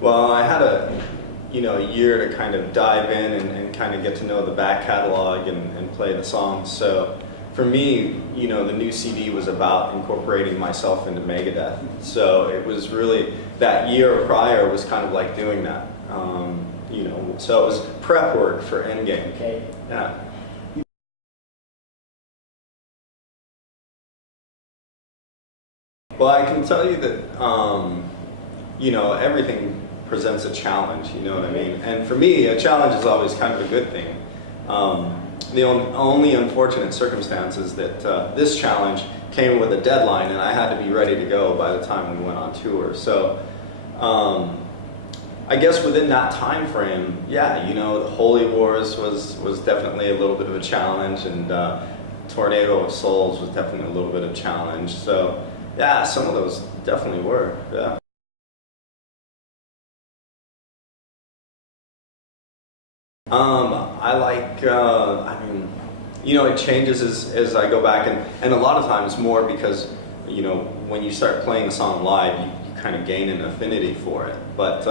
Well, I had a year to kind of dive in and kind of get to know the back catalog and play the songs. So for me, the new CD was about incorporating myself into Megadeth. So it was really, that year prior was kind of like doing that. So it was prep work for Endgame. Okay. Yeah. Well, I can tell you that, everything presents a challenge, you know what I mean? And for me, a challenge is always kind of a good thing. The only unfortunate circumstance is that this challenge came with a deadline and I had to be ready to go by the time we went on tour. So I guess within that time frame, yeah, the Holy Wars was definitely a little bit of a challenge, and Tornado of Souls was definitely a little bit of a challenge. So yeah, some of those definitely were, yeah. I like, it changes as I go back, and a lot of times more because, when you start playing a song live, you kind of gain an affinity for it. But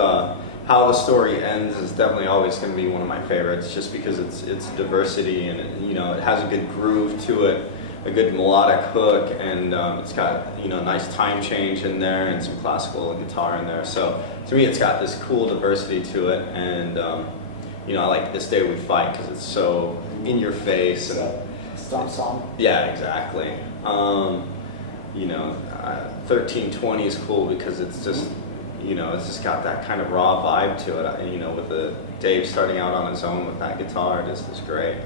how the story ends is definitely always going to be one of my favorites, just because it's diversity, and it has a good groove to it, a good melodic hook, and it's got nice time change in there and some classical guitar in there. So to me, it's got this cool diversity to it, and I like This Day We Fight because it's so in your face. And strong song. Yeah, exactly. 1320 is cool because it's just, it's just got that kind of raw vibe to it. With the Dave starting out on his own with that guitar, it's great.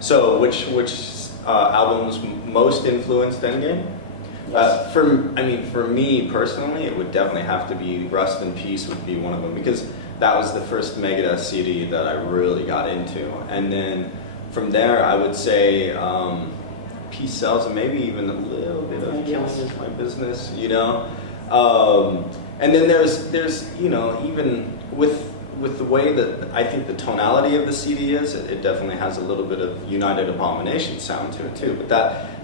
So, which albums most influenced Endgame? Yes. For me personally, it would definitely have to be Rust in Peace would be one of them, because that was the first Megadeth CD that I really got into. And then from there, I would say Peace Sells, and maybe even a little bit of Kills Is My Business, And then there's even with the way that I think the tonality of the CD is, it definitely has a little bit of United Abomination sound to it too. But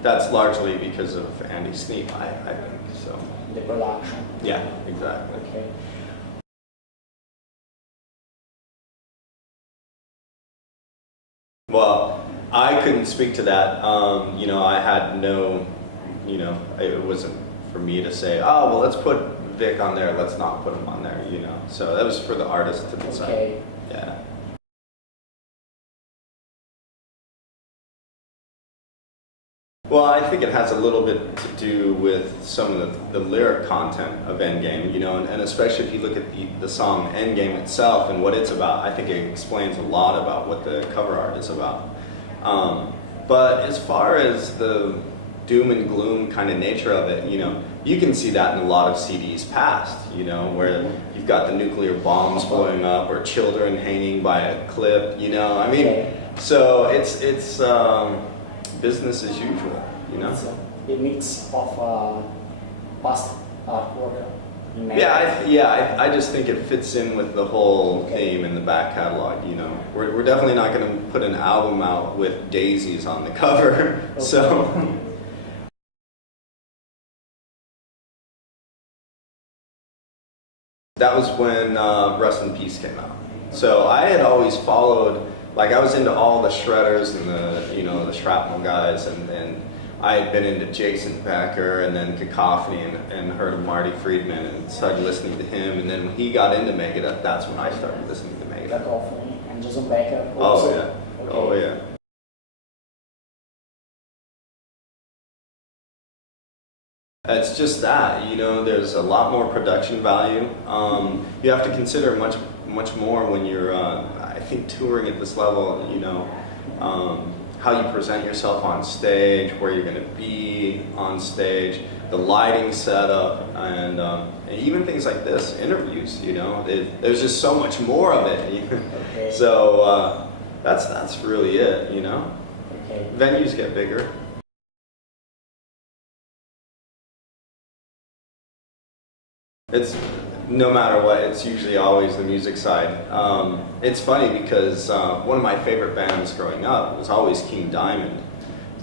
that's largely because of Andy Sneap, I think. So The production. Yeah, exactly. Okay. Well, I couldn't speak to that. I had no, it wasn't for me to say, oh, well, let's put Vic on there, let's not put him on there, So that was for the artist to decide. Okay. Yeah. Well, I think it has a little bit to do with some of the lyric content of Endgame, and especially if you look at the song Endgame itself and what it's about, I think it explains a lot about what the cover art is about. But as far as the doom and gloom kind of nature of it, you can see that in a lot of CDs past, where you've got the nuclear bombs blowing up or children hanging by a cliff, So it's business as usual, It's a mix of past artwork. I just think it fits in with the whole theme in the back catalog. We're definitely not going to put an album out with daisies on the cover. Okay. So that was when Rust in Peace came out. So I had always followed, I was into all the shredders and the shrapnel guys, and I had been into Jason Becker and then Cacophony and heard of Marty Friedman and started listening to him, and then when he got into Megadeth, that's when I started listening to Megadeth. Cacophony and Jason Becker Oh also. yeah, Okay. oh yeah. It's just that, there's a lot more production value. You have to consider much more when you're, I think, touring at this level, how you present yourself on stage, where you're going to be on stage, the lighting setup, and even things like this, interviews, there's just so much more of it. Okay. So that's really it, Okay. Venues get bigger. It's no matter what, it's usually always the music side. It's funny because one of my favorite bands growing up was always King Diamond.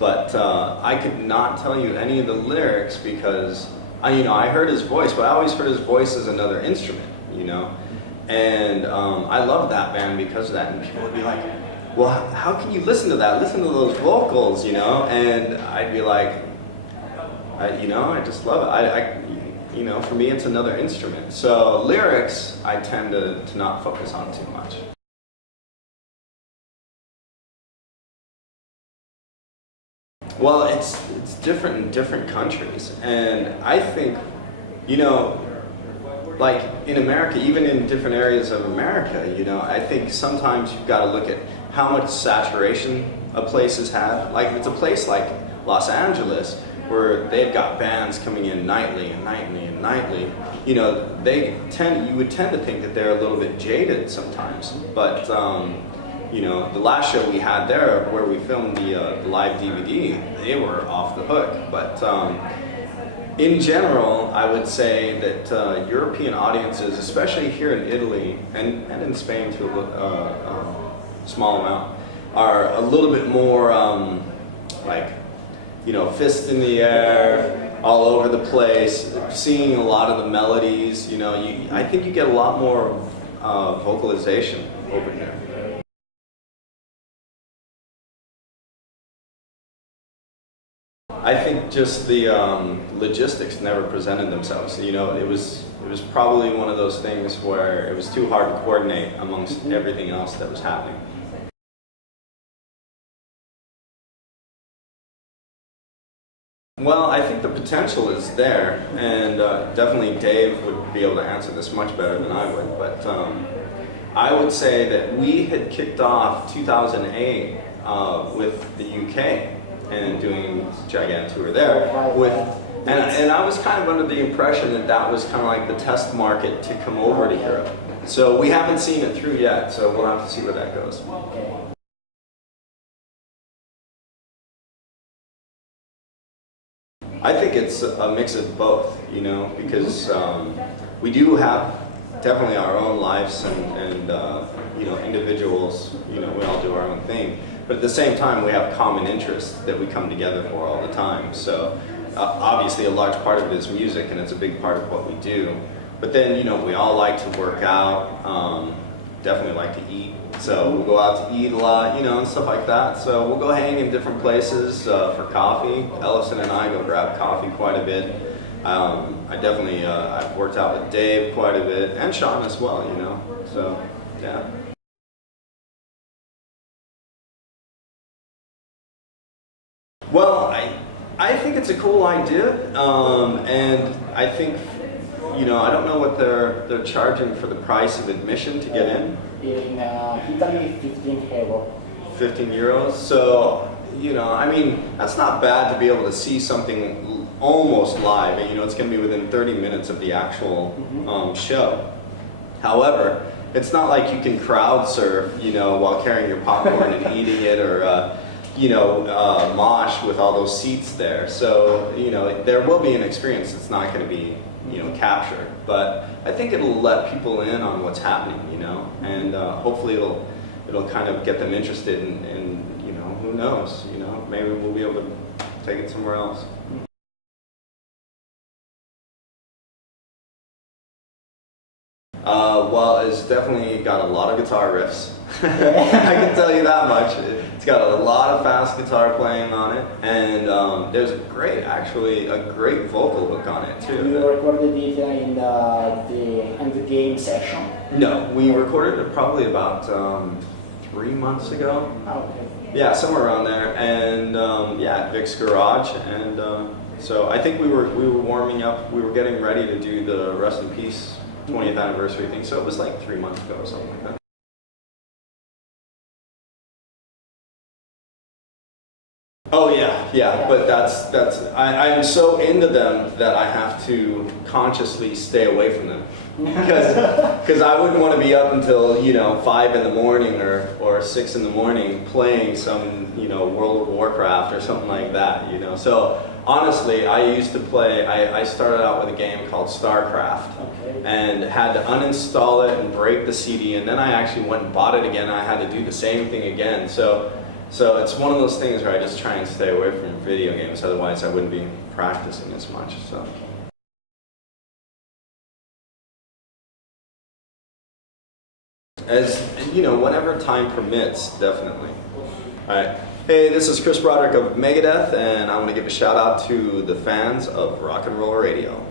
but I could not tell you any of the lyrics because I heard his voice, but I always heard his voice as another instrument, and I loved that band because of that. And people would be like, well, how can you listen to that? Listen to those vocals, and I'd be like, I just love it. For me, it's another instrument. So lyrics, I tend to not focus on too much. Well, it's different in different countries, and I think, like in America, even in different areas of America, I think sometimes you've got to look at how much saturation a place has had. Like if it's a place like Los Angeles, where they've got bands coming in nightly and nightly and nightly, you would tend to think that they're a little bit jaded sometimes. But the last show we had there, where we filmed the live DVD, they were off the hook. But in general, I would say that European audiences, especially here in Italy and in Spain to a small amount, are a little bit more fist in the air, all over the place, singing a lot of the melodies. I think you get a lot more vocalization over here. I think just the logistics never presented themselves. It was probably one of those things where it was too hard to coordinate amongst everything else that was happening. Well, I think the potential is there, and definitely Dave would be able to answer this much better than I would, but I would say that we had kicked off 2008 with the UK and doing Gigantour there, and I was kind of under the impression that was kind of like the test market to come over to Europe. So we haven't seen it through yet, so we'll have to see where that goes. I think it's a mix of both, because we do have definitely our own lives and individuals, we all do our own thing. But at the same time, we have common interests that we come together for all the time. So obviously a large part of it is music, and it's a big part of what we do. But then, we all like to work out, definitely like to eat. So we'll go out to eat a lot, and stuff like that. So we'll go hang in different places for coffee. Ellison and I go grab coffee quite a bit. I've worked out with Dave quite a bit, and Sean as well, So, yeah. Well, I think it's a cool idea, and I think, I don't know what they're charging for the price of admission to get in. In Italy, 15 euro. 15 euros. So, that's not bad to be able to see something almost live. It's going to be within 30 minutes of the actual show. However, it's not like you can crowd surf, while carrying your popcorn and eating it, or mosh with all those seats there. So, there will be an experience that's not going to be, captured. But I think it'll let people in on what's happening, and hopefully it'll kind of get them interested in who knows, maybe we'll be able to take it somewhere else. Well, it's definitely got a lot of guitar riffs. I can tell you that much. It's got a lot of fast guitar playing on it, and there's a great vocal hook on it too. You recorded it in the Endgame session? No, we recorded it probably about 3 months ago. Okay. Yeah, somewhere around there, and at Vic's garage, and so I think we were warming up. We were getting ready to do the Rest in Peace 20th anniversary thing, so it was like 3 months ago or something like that. Oh yeah, but that's I'm so into them that I have to consciously stay away from them, because I wouldn't want to be up until 5 in the morning or 6 in the morning playing some World of Warcraft or something like that, So honestly, I used to play. I started out with a game called StarCraft, and had to uninstall it and break the CD, and then I actually went and bought it again. I had to do the same thing again. So So it's one of those things where I just try and stay away from video games, otherwise I wouldn't be practicing as much. So. As you know, whenever time permits, definitely. All right. Hey, this is Chris Broderick of Megadeth, and I want to give a shout out to the fans of Rock and Roll Radio.